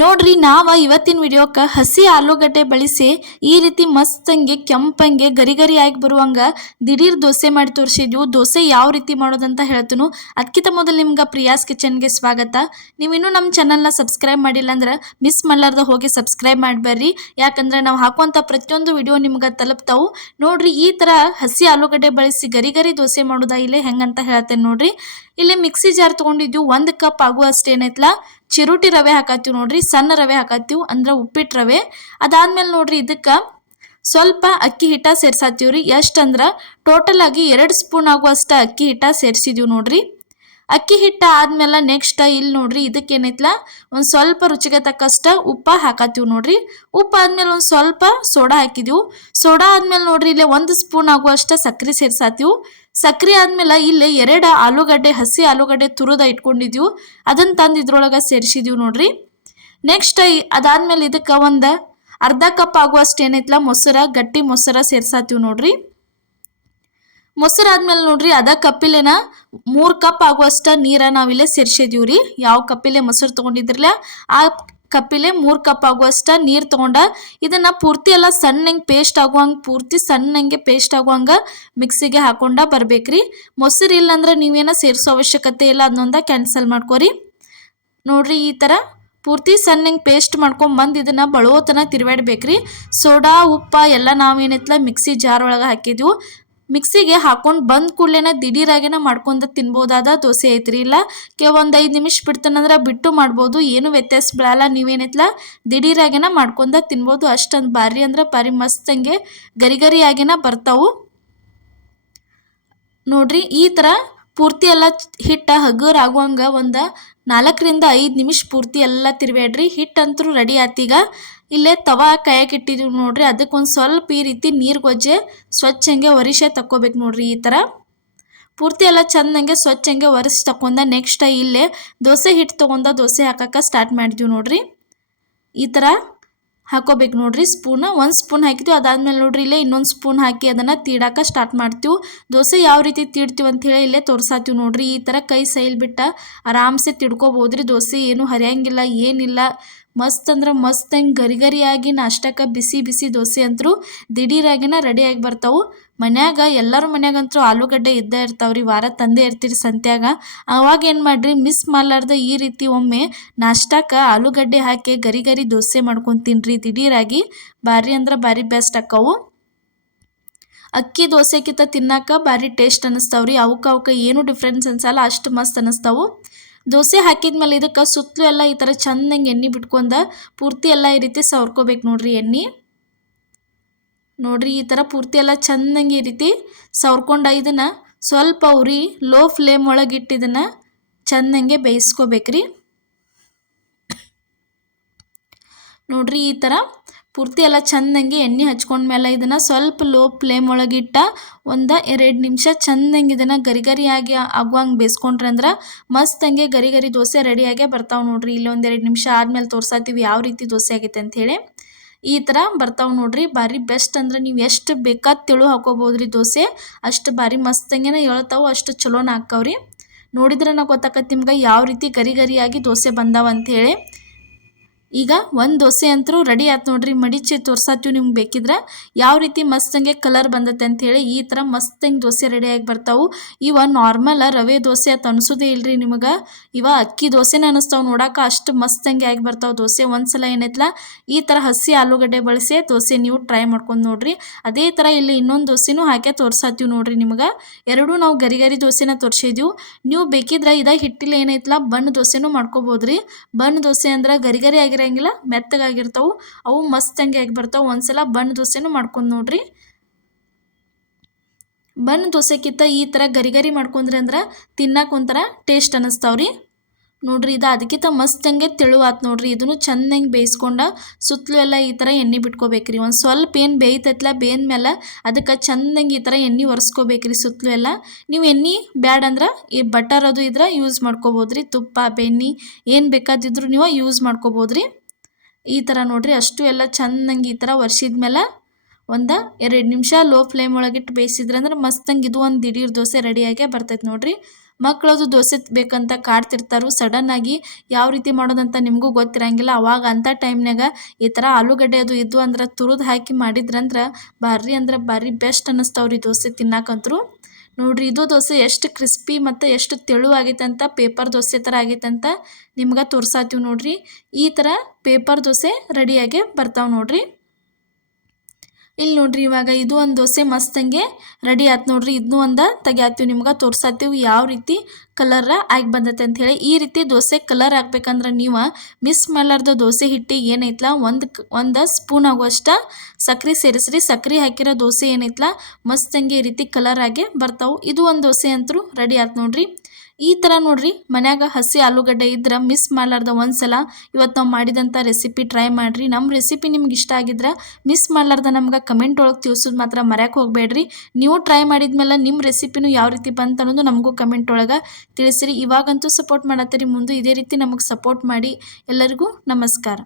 ನೋಡ್ರಿ ಇವತ್ತಿನ ವಿಡಿಯೋಕ್ಕೆ ಹಸಿ ಆಲೂಗಡ್ಡೆ ಬಳಸಿ ಈ ರೀತಿ ಮಸ್ತಂಗೆ ಕೆಂಪಂಗೆ ಗರಿ ಗರಿ ಆಗಿ ಬರುವಂಗ ದಿಢೀರ್ ದೋಸೆ ಮಾಡಿ ತೋರಿಸಿದ್ವು. ದೋಸೆ ಯಾವ ರೀತಿ ಮಾಡೋದಂತ ಹೇಳ್ತೀನಿ. ಅದಕ್ಕಿಂತ ಮೊದಲು ನಿಮ್ಗೆ ಪ್ರಿಯಾಸ್ ಕಿಚನ್ಗೆ ಸ್ವಾಗತ. ನೀವು ಇನ್ನೂ ನಮ್ಮ ಚಾನಲ್ನ ಸಬ್ಸ್ಕ್ರೈಬ್ ಮಾಡಿಲ್ಲ ಅಂದ್ರೆ ಮಿಸ್ ಮಾಡಲಾರ್ದ ಹೋಗಿ ಸಬ್ಸ್ಕ್ರೈಬ್ ಮಾಡಿಬರ್ರಿ. ಯಾಕಂದ್ರೆ ನಾವು ಹಾಕುವಂಥ ಪ್ರತಿಯೊಂದು ವಿಡಿಯೋ ನಿಮ್ಗೆ ತಲುಪ್ತಾವು. ನೋಡ್ರಿ ಈ ಥರ ಹಸಿ ಆಲೂಗಡ್ಡೆ ಬಳಸಿ ಗರಿ ಗರಿ ದೋಸೆ ಮಾಡೋದಾ ಇಲ್ಲೇ ಹೆಂಗಂತ ಹೇಳ್ತೇನೆ ನೋಡ್ರಿ. ಇಲ್ಲಿ ಮಿಕ್ಸಿ ಜಾರ್ ತೊಗೊಂಡಿದ್ವಿ, 1 ಕಪ್ ಆಗುವಷ್ಟು ಏನೈತಲ್ಲ ಚಿರೋಟಿ ರವೆ ಹಾಕತ್ತೀವಿ ನೋಡ್ರಿ. ಸಣ್ಣ ರವೆ ಹಾಕತ್ತೀವಿ ಅಂದ್ರೆ ಉಪ್ಪಿಟ್ಟು ರವೆ. ಅದಾದ್ಮೇಲೆ ನೋಡ್ರಿ ಇದಕ್ಕೆ ಸ್ವಲ್ಪ ಅಕ್ಕಿ ಹಿಟ್ಟ ಸೇರ್ಸಾತೀವ್ರಿ. ಎಷ್ಟಂದ್ರೆ ಟೋಟಲ್ ಆಗಿ 2 ಸ್ಪೂನ್ ಆಗುವಷ್ಟು ಅಕ್ಕಿ ಹಿಟ್ಟ ಸೇರಿಸಿದೀವಿ ನೋಡ್ರಿ. ಅಕ್ಕಿ ಹಿಟ್ಟ ಆದ್ಮೇಲೆ ನೆಕ್ಸ್ಟ್ ಇಲ್ಲಿ ನೋಡ್ರಿ ಇದಕ್ಕೆ ಏನೈತಲ್ಲ ಒಂದು ಸ್ವಲ್ಪ ರುಚಿಗೆ ತಕ್ಕಷ್ಟ ಉಪ್ಪ ಹಾಕತ್ತೀವಿ ನೋಡ್ರಿ. ಉಪ್ಪು ಆದ್ಮೇಲೆ ಒಂದು ಸ್ವಲ್ಪ ಸೋಡಾ ಹಾಕಿದೀವಿ. ಸೋಡಾ ಆದ್ಮೇಲೆ ನೋಡ್ರಿ ಇಲ್ಲಿ 1 ಸ್ಪೂನ್ ಆಗುವಷ್ಟು ಸಕ್ಕರೆ ಸೇರ್ಸಾತೀವಿ. ಸಕ್ಕರೆ ಆದ್ಮೇಲೆ ಇಲ್ಲಿ 2 ಆಲೂಗಡ್ಡೆ ಹಸಿ ಆಲೂಗಡ್ಡೆ ತುರಿದ ಇಟ್ಕೊಂಡಿದ್ವಿ, ಅದನ್ನ ತಂದು ಇದ್ರೊಳಗೆ ಸೇರಿಸಿದೀವಿ ನೋಡ್ರಿ. ನೆಕ್ಸ್ಟ್ ಅದಾದ್ಮೇಲೆ ಇದಕ್ಕೆ ಒಂದು ಅರ್ಧ ಕಪ್ ಆಗುವಷ್ಟು ಏನೈತಲ್ಲ ಮೊಸರ, ಗಟ್ಟಿ ಮೊಸರ ಸೇರ್ಸಾತೀವಿ ನೋಡ್ರಿ. ಮೊಸರು ಆದ್ಮೇಲೆ ನೋಡ್ರಿ ಅದ ಕಪ್ಪಿಲೆನ 3 ಕಪ್ ಆಗುವಷ್ಟು ನೀರ ನಾವಿಲ್ಲೇ ಸೇರ್ಸಿದೀವ್ರಿ. ಯಾವ ಕಪ್ಪಿಲೆ ಮೊಸರು ತೊಗೊಂಡಿದ್ರಲ್ಲ ಆ ಕಪ್ಪಿಲೆ 3 ಕಪ್ ಆಗುವಷ್ಟು ನೀರು ತೊಗೊಂಡ ಇದನ್ನ ಪೂರ್ತಿ ಎಲ್ಲ ಸಣ್ಣಂಗೆ ಪೇಸ್ಟ್ ಆಗುವಂಗೆ ಪೂರ್ತಿ ಸಣ್ಣಂಗೆ ಪೇಸ್ಟ್ ಆಗುವಂಗೆ ಮಿಕ್ಸಿಗೆ ಹಾಕೊಂಡ ಬರ್ಬೇಕ್ರಿ. ಮೊಸರು ಇಲ್ಲಂದ್ರೆ ನೀವೇನ ಸೇರಿಸೋ ಅವಶ್ಯಕತೆ ಇಲ್ಲ, ಅದನ್ನೊಂದ ಕ್ಯಾನ್ಸಲ್ ಮಾಡ್ಕೋರಿ. ನೋಡ್ರಿ ಈ ಥರ ಪೂರ್ತಿ ಸಣ್ಣಂಗೆ ಪೇಸ್ಟ್ ಮಾಡ್ಕೊಂಬಂದು ಇದನ್ನು ಬಳೋತನ ತಿರುವಾಡ್ಬೇಕ್ರಿ. ಸೋಡಾ ಉಪ್ಪ ಎಲ್ಲ ನಾವೇನೈತಲ್ಲ ಮಿಕ್ಸಿ ಜಾರ್ ಒಳಗೆ ಹಾಕಿದ್ವು. ಮಿಕ್ಸಿಗೆ ಹಾಕೊಂಡು ಬಂದ ಕೂಡಲೇ ದಿಢೀರಾಗೇನ ಮಾಡ್ಕೊಂಡು ತಿನ್ಬೋದಾದ ದೋಸೆ ಐತ್ರಿ. ಇಲ್ಲ ಒಂದು 5 ನಿಮಿಷ ಬಿಡ್ತಾನಂದ್ರೆ ಬಿಟ್ಟು ಮಾಡ್ಬೋದು, ಏನು ವ್ಯತ್ಯಾಸ ಬೀಳಲ್ಲ. ನೀವೇನೈತಲ್ಲ ದಿಢೀರಾಗೇನ ಮಾಡ್ಕೊಂಡು ತಿನ್ಬೋದು. ಅಷ್ಟೊಂದು ಭಾರಿ ಅಂದ್ರೆ ಭಾರಿ ಮಸ್ತಂಗೆ ಗರಿ ಗರಿಯಾಗೇನ ಬರ್ತಾವು ನೋಡ್ರಿ. ಈ ಥರ ಪೂರ್ತಿ ಎಲ್ಲ ಹಿಟ್ಟು ಹಗುರ ಆಗುವಂಗೆ ಒಂದು 4 ರಿಂದ 5 ನಿಮಿಷ ಪೂರ್ತಿ ಎಲ್ಲ ತಿರುವಾಡ್ರಿ. ಹಿಟ್ಟಂತರೂ ರೆಡಿ ಆತೀಗ. ಇಲ್ಲೇ ತವಾ ಕಾಯಕ್ಕೆ ಇಟ್ಟಿದ್ದೀವಿ ನೋಡ್ರಿ. ಅದಕ್ಕೊಂದು ಸ್ವಲ್ಪ ಈ ರೀತಿ ನೀರು ಗೊಜ್ಜೆ ಸ್ವಚ್ಛಂಗೆ ಒರಿಸೆ ತಕ್ಕೋಬೇಕು ನೋಡ್ರಿ. ಈ ಥರ ಪೂರ್ತಿ ಎಲ್ಲ ಚಂದಂಗೆ ಸ್ವಚ್ಛಂಗೆ ಒರೆಸಿ ತಕೊಂಡ ನೆಕ್ಸ್ಟ್ ಇಲ್ಲೇ ದೋಸೆ ಹಿಟ್ಟು ತೊಗೊಂಡ ದೋಸೆ ಹಾಕಕ್ಕೆ ಸ್ಟಾರ್ಟ್ ಮಾಡಿದ್ವಿ ನೋಡ್ರಿ. ಈ ಥರ ಹಾಕೋಬೇಕು ನೋಡ್ರಿ. ಒಂದು ಸ್ಪೂನ್ ಹಾಕಿದ್ವಿ. ಅದಾದ್ಮೇಲೆ ನೋಡ್ರಿ ಇಲ್ಲೇ ಇನ್ನೊಂದು ಸ್ಪೂನ್ ಹಾಕಿ ಅದನ್ನು ತೀಡಾಕ ಸ್ಟಾರ್ಟ್ ಮಾಡ್ತೀವಿ. ದೋಸೆ ಯಾವ ರೀತಿ ತೀಡ್ತೀವಿ ಅಂಥೇಳಿ ಇಲ್ಲೇ ತೋರ್ಸಾತೀವಿ ನೋಡ್ರಿ. ಈ ಥರ ಕೈ ಸೈಲ್ ಬಿಟ್ಟ ಆರಾಮ್ಸೆ ತಿಡ್ಕೋಬೋದ್ರಿ. ದೋಸೆ ಏನು ಹರಿಯಂಗಿಲ್ಲ ಏನಿಲ್ಲ. ಮಸ್ತ್ ಅಂದ್ರೆ ಮಸ್ತ್ ಹಂಗೆ ಗರಿ ಗರಿಯಾಗಿ ನಾಷ್ಟಕ್ಕೆ ಬಿಸಿ ಬಿಸಿ ದೋಸೆ ಅಂತರೂ ದಿಢೀರಾಗಿನ ರೆಡಿಯಾಗಿ ಬರ್ತಾವೆ. ಮನ್ಯಾಗ ಎಲ್ಲರೂ ಮನ್ಯಾಗಂತೂ ಆಲೂಗಡ್ಡೆ ಇದ್ದೇ ಇರ್ತಾವ್ರಿ. ವಾರ ತಂದೇ ಇರ್ತೀರಿ ಸಂತ್ಯಾಗ. ಅವಾಗ ಏನು ಮಾಡಿರಿ ಮಿಸ್ ಮಾಡಲಾರ್ದ ಈ ರೀತಿ ಒಮ್ಮೆ ನಾಷ್ಟಕ್ಕೆ ಆಲೂಗಡ್ಡೆ ಹಾಕಿ ಗರಿ ಗರಿ ದೋಸೆ ಮಾಡ್ಕೊಂಡು ತಿನ್ನಿರಿ. ದಿಢೀರಾಗಿ ಭಾರಿ ಅಂದ್ರೆ ಭಾರಿ ಬೆಸ್ಟ್ ಆಕ್ಕವು. ಅಕ್ಕಿ ದೋಸೆಕ್ಕಿಂತ ತಿನ್ನಕ್ಕೆ ಭಾರಿ ಟೇಸ್ಟ್ ಅನ್ನಿಸ್ತಾವ್ರಿ. ಅವಕ್ಕೆ ಏನು ಡಿಫ್ರೆನ್ಸ್ ಅನ್ಸಲ್ಲ, ಅಷ್ಟು ಮಸ್ತ್ ಅನ್ನಿಸ್ತಾವು. ದೋಸೆ ಹಾಕಿದ್ಮೇಲೆ ಇದಕ್ಕೆ ಸುತ್ತಲೂ ಎಲ್ಲ ಈ ಥರ ಚಂದಂಗೆ ಎಣ್ಣೆ ಬಿಟ್ಕೊಂಡ ಪೂರ್ತಿ ಎಲ್ಲ ಈ ರೀತಿ ಸವರ್ಕೋಬೇಕು ನೋಡ್ರಿ. ಎಣ್ಣೆ ನೋಡ್ರಿ ಈ ಥರ ಪೂರ್ತಿ ಎಲ್ಲ ಚಂದಂಗೆ ಈ ರೀತಿ ಸವರ್ಕೊಂಡ ಇದನ್ನು ಸ್ವಲ್ಪ ಉರಿ ಲೋ ಫ್ಲೇಮ್ ಒಳಗಿಟ್ಟು ಇದನ್ನು ಚಂದಂಗೆ ಬೇಯಿಸ್ಕೋಬೇಕ್ರಿ. ನೋಡ್ರಿ ಈ ಥರ ಪೂರ್ತಿ ಎಲ್ಲ ಚಂದಂಗೆ ಎಣ್ಣೆ ಹಚ್ಕೊಂಡ್ಮೇಲೆ ಇದನ್ನು ಸ್ವಲ್ಪ ಲೋ ಫ್ಲೇಮ್ ಒಳಗಿಟ್ಟ 1-2 ನಿಮಿಷ ಚಂದಂಗೆ ಇದನ್ನು ಗರಿ ಗರಿಯಾಗಿ ಆಗುವಂಗೆ ಬೇಯಿಸ್ಕೊಂಡ್ರೆ ಅಂದ್ರೆ ಮಸ್ತಂಗೆ ಗರಿ ಗರಿ ದೋಸೆ ರೆಡಿಯಾಗೇ ಬರ್ತಾವೆ ನೋಡ್ರಿ. ಇಲ್ಲಿ 1-2 ನಿಮಿಷ ಆದಮೇಲೆ ತೋರ್ಸಾತೀವಿ ಯಾವ ರೀತಿ ದೋಸೆ ಆಗೈತೆ ಅಂಥೇಳಿ. ಈ ಥರ ಬರ್ತಾವೆ ನೋಡ್ರಿ. ಭಾರಿ ಬೆಸ್ಟ್ ಅಂದ್ರೆ ನೀವು ಎಷ್ಟು ಬೇಕಾದ ತೆಳು ಹಾಕೋಬೋದ್ರಿ. ದೋಸೆ ಅಷ್ಟು ಭಾರಿ ಮಸ್ತಂಗೆನ ಹೇಳ್ತಾವೆ, ಅಷ್ಟು ಚಲೋನ ಹಾಕ್ಕವ್ರಿ. ನೋಡಿದ್ರೆ ನಾವು ಗೊತ್ತಾಕತ್ತೆ ನಿಮ್ಗೆ ಯಾವ ರೀತಿ ಗರಿ ಗರಿಯಾಗಿ ದೋಸೆ ಬಂದಾವ ಅಂಥೇಳಿ. ಈಗ ಒಂದು ದೋಸೆ ಅಂತರೂ ರೆಡಿ ಆಯ್ತು ನೋಡ್ರಿ. ಮಡಿಚಿ ತೋರ್ಸಾತೀವಿ ನಿಮ್ಗೆ ಬೇಕಿದ್ರೆ ಯಾವ ರೀತಿ ಮಸ್ತಂಗೆ ಕಲರ್ ಬಂದತ್ತೆ ಅಂಥೇಳಿ. ಈ ಥರ ಮಸ್ತಂಗೆ ದೋಸೆ ರೆಡಿಯಾಗಿ ಬರ್ತಾವೆ. ಇವ ನಾರ್ಮಲ್ ರವೆ ದೋಸೆ ಅಂತ ಅನಿಸೋದೇ ಇಲ್ರಿ ನಿಮಗೆ. ಇವ ಅಕ್ಕಿ ದೋಸೆನೇ ಅನ್ನಿಸ್ತಾವೆ ನೋಡೋಕೆ, ಅಷ್ಟು ಮಸ್ತಂಗೆ ಆಗಿ ಬರ್ತಾವೆ ದೋಸೆ. ಒಂದ್ಸಲ ಏನೈತಲ್ಲ ಈ ಥರ ಹಸಿ ಆಲೂಗಡ್ಡೆ ಬಳಸಿ ದೋಸೆ ನೀವು ಟ್ರೈ ಮಾಡ್ಕೊಂಡು ನೋಡ್ರಿ. ಅದೇ ಥರ ಇಲ್ಲಿ ಇನ್ನೊಂದು ದೋಸೆನೂ ಹಾಕಿ ತೋರ್ಸಾತೀವಿ ನೋಡ್ರಿ ನಿಮ್ಗೆ. ಎರಡೂ ನಾವು ಗರಿ ಗರಿ ದೋಸೆನ ತೋರಿಸಿದ್ದೀವಿ. ನೀವು ಬೇಕಿದ್ರೆ ಹಿಟ್ಟಿಲ್ಲ ಏನೈತಲ್ಲ ಬಣ್ಣ ದೋಸೆನೂ ಮಾಡ್ಕೋಬೋದ್ರಿ. ಬಣ್ಣ ದೋಸೆ ಅಂದ್ರೆ ಗರಿ ಗರಿ ಆಗಿರಂಗಿಲ್ಲ, ಮೆತ್ತಗಾಗಿರ್ತಾವೆ. ಅವು ಮಸ್ತಂಗೆ ಆಗಿ ಬರ್ತಾವೆ. ಒಂದ್ಸಲ ಬಣ್ಣ ದೋಸೆನೂ ಮಾಡ್ಕೊಂಡು ನೋಡ್ರಿ. ಬಣ್ಣ ದೋಸೆಕ್ಕಿಂತ ಈ ಥರ ಗರಿ ಗರಿ ಮಾಡ್ಕೊಂಡ್ರಿ ಅಂದ್ರೆ ತಿನ್ನಕ್ಕೆ ಒಂಥರ ಟೇಸ್ಟ್ ಅನ್ನಿಸ್ತಾವ್ರಿ ನೋಡ್ರಿ. ಇದು ಅದಕ್ಕಿಂತ ಮಸ್ತಂಗೆ ತೆಳುವಾತ್ ನೋಡ್ರಿ. ಇದನ್ನು ಚಂದಂಗೆ ಬೇಯಿಸ್ಕೊಂಡ ಸುತ್ತಲೂ ಎಲ್ಲ ಈ ಥರ ಎಣ್ಣೆ ಬಿಟ್ಕೋಬೇಕ್ರಿ. ಒಂದು ಸ್ವಲ್ಪ ಏನು ಬೇಯ್ತೈತಲ್ಲ ಬೇಯ್ದ ಮೇಲೆ ಅದಕ್ಕೆ ಚಂದಂಗೆ ಈ ಥರ ಎಣ್ಣೆ ಒರೆಸ್ಕೋಬೇಕ್ರಿ ಸುತ್ತಲೂ ಎಲ್ಲ. ನೀವು ಎಣ್ಣೆ ಬ್ಯಾಡ ಅಂದ್ರೆ ಈ ಬಟರ್ ಅದು ಇದ್ರೆ ಯೂಸ್ ಮಾಡ್ಕೋಬೋದ್ರಿ. ತುಪ್ಪ ಬೆಣ್ಣೆ ಏನು ಬೇಕಾದಿದ್ರು ನೀವು ಯೂಸ್ ಮಾಡ್ಕೋಬೋದ್ರಿ. ಈ ಥರ ನೋಡ್ರಿ ಅಷ್ಟು ಎಲ್ಲ ಚಂದಂಗೆ ಈ ಥರ ಒರೆಸಿದ್ಮೇಲೆ 1-2 ನಿಮಿಷ ಲೋ ಫ್ಲೇಮ್ ಒಳಗಿಟ್ಟು ಬೇಯಿಸಿದ್ರೆ ಅಂದ್ರೆ ಮಸ್ತಂಗೆ ಇದು ಒಂದು ದಿಢೀರ್ ದೋಸೆ ರೆಡಿಯಾಗೇ ಬರ್ತೈತೆ ನೋಡ್ರಿ. ಮಕ್ಕಳದು ದೋಸೆ ಬೇಕಂತ ಕಾಡ್ತಿರ್ತಾರೋ ಸಡನ್ನಾಗಿ ಯಾವ ರೀತಿ ಮಾಡೋದಂತ ನಿಮಗೂ ಗೊತ್ತಿರಂಗಿಲ್ಲ. ಅವಾಗ ಅಂಥ ಟೈಮ್ನಾಗ ಈ ಥರ ಆಲೂಗಡ್ಡೆ ಅದು ಇದ್ವು ಅಂದ್ರೆ ತುರಿದು ಹಾಕಿ ಮಾಡಿದ್ರಂದ್ರೆ ಭಾರಿ ಬೆಸ್ಟ್ ಅನ್ನಿಸ್ತಾವ್ರಿ ದೋಸೆ ತಿನ್ನಾಕಂತರೂ. ನೋಡ್ರಿ ಇದು ದೋಸೆ ಎಷ್ಟು ಕ್ರಿಸ್ಪಿ ಮತ್ತು ಎಷ್ಟು ತೆಳು ಆಗೈತೆ ಅಂತ, ಪೇಪರ್ ದೋಸೆ ಥರ ಆಗೈತೆ ಅಂತ ನಿಮ್ಗೆ ತೋರ್ಸಾತೀವಿ ನೋಡ್ರಿ. ಈ ಥರ ಪೇಪರ್ ದೋಸೆ ರೆಡಿಯಾಗಿ ಬರ್ತಾವೆ ನೋಡ್ರಿ. ಇಲ್ಲಿ ನೋಡ್ರಿ ಇವಾಗ ಇದು ಒಂದು ದೋಸೆ ಮಸ್ತಂಗೆ ರೆಡಿ ಆಯ್ತು ನೋಡ್ರಿ. ಇದನ್ನೂ ಒಂದು ತೆಗಿಯಾತೀವಿ, ನಿಮ್ಗೆ ತೋರ್ಸಾತೀವಿ ಯಾವ ರೀತಿ ಕಲರ್ ಆಗಿ ಬಂದೈತೆ ಅಂತ ಹೇಳಿ. ಈ ರೀತಿ ದೋಸೆ ಕಲರ್ ಆಗ್ಬೇಕಂದ್ರೆ ನೀವು ಮಿಸ್ ಮಾಡಲಾರ್ದ ದೋಸೆ ಹಿಟ್ಟಿಗೆ ಏನೈತ್ಲ ಒಂದು ಸ್ಪೂನ್ ಆಗುವಷ್ಟ ಸಕ್ರೆ ಸೇರಿಸ್ರಿ. ಸಕ್ರೆ ಹಾಕಿರೋ ದೋಸೆ ಏನೈತ್ಲ ಮಸ್ತಂಗೆ ಈ ರೀತಿ ಕಲರ್ ಆಗಿ ಬರ್ತಾವೆ. ಇದು ಒಂದು ದೋಸೆ ಅಂತೂ ರೆಡಿ ಆಯ್ತು ನೋಡ್ರಿ. ಈ ಥರ ನೋಡ್ರಿ ಮನ್ಯಾಗ ಹಸಿ ಆಲೂಗಡ್ಡೆ ಇದ್ರೆ ಮಿಸ್ ಮಾಡಲಾರ್ದ ಒಂದ್ಸಲ ಇವತ್ತು ನಾವು ಮಾಡಿದಂಥ ರೆಸಿಪಿ ಟ್ರೈ ಮಾಡಿರಿ. ನಮ್ಮ ರೆಸಿಪಿ ನಿಮ್ಗೆ ಇಷ್ಟ ಆಗಿದ್ರೆ ಮಿಸ್ ಮಾಡಲಾರ್ದ ನಮ್ಗೆ ಕಮೆಂಟ್ ಒಳಗೆ ತಿಳಿಸೋದು ಮಾತ್ರ ಮರ್ಯಾಕೆ ಹೋಗಬೇಡ್ರಿ. ನೀವು ಟ್ರೈ ಮಾಡಿದ್ಮೇಲೆ ನಿಮ್ಮ ರೆಸಿಪಿನೂ ಯಾವ ರೀತಿ ಬಂತು ಅನ್ನೋದು ನಮಗೂ ಕಮೆಂಟ್ ಒಳಗೆ ತಿಳಿಸಿರಿ. ಇವಾಗಂತೂ ಸಪೋರ್ಟ್ ಮಾಡತ್ತೀರಿ, ಮುಂದೆ ಇದೇ ರೀತಿ ನಮಗೆ ಸಪೋರ್ಟ್ ಮಾಡಿ. ಎಲ್ಲರಿಗೂ ನಮಸ್ಕಾರ.